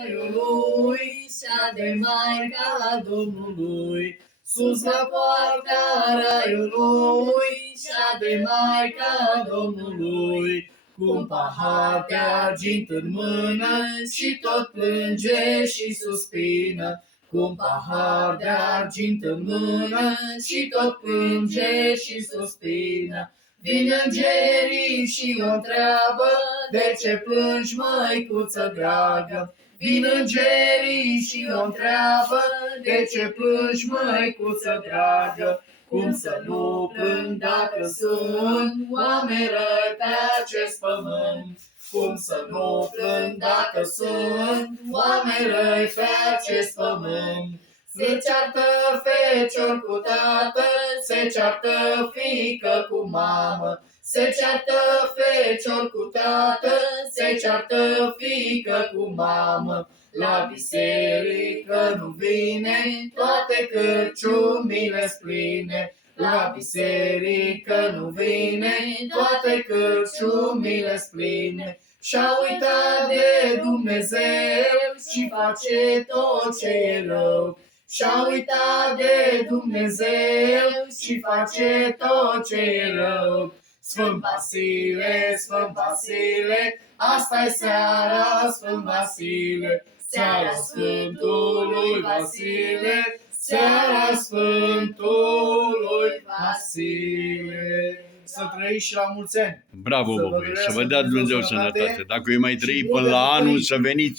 Raiului și-a de Maica Domnului. Sus la poarta Raiului și-a de Maica Domnului. Cu un pahar de argint în mână și tot plânge și suspină. Cu un pahar de argint în mână și tot plânge și suspină. Vin îngerii și o întreabă, de ce plângi, măicuță dragă? Vin îngerii și o întreabă, de ce plângi, măicuță dragă? Cum să nu plâng dacă sunt oameni răi pe acest pământ? Cum să nu plâng dacă sunt oameni răi pe acest pământ? Se ceartă fecior cu tată, se ceartă fiică cu mamă. Se ceartă fecior cu tată, se ceartă fiică cu mamă. La biserică nu vine, toate cărciumile pline. La biserică nu vine, toate cărciumile pline. Și-a uitat de Dumnezeu și face tot ce e rău. Și-a uitat de Dumnezeu și face tot ce e rău. Sfânt Vasile, Sfânt Vasile, asta-i seara, Sfânt Vasile, seara Sfântului Vasile, seara Sfântului Vasile. Să trăiți și la mulți ani! Bravo, băbăi, să vă dea Dumnezeu sănătate. Dacă eu mai trăi până la anul, să veniți.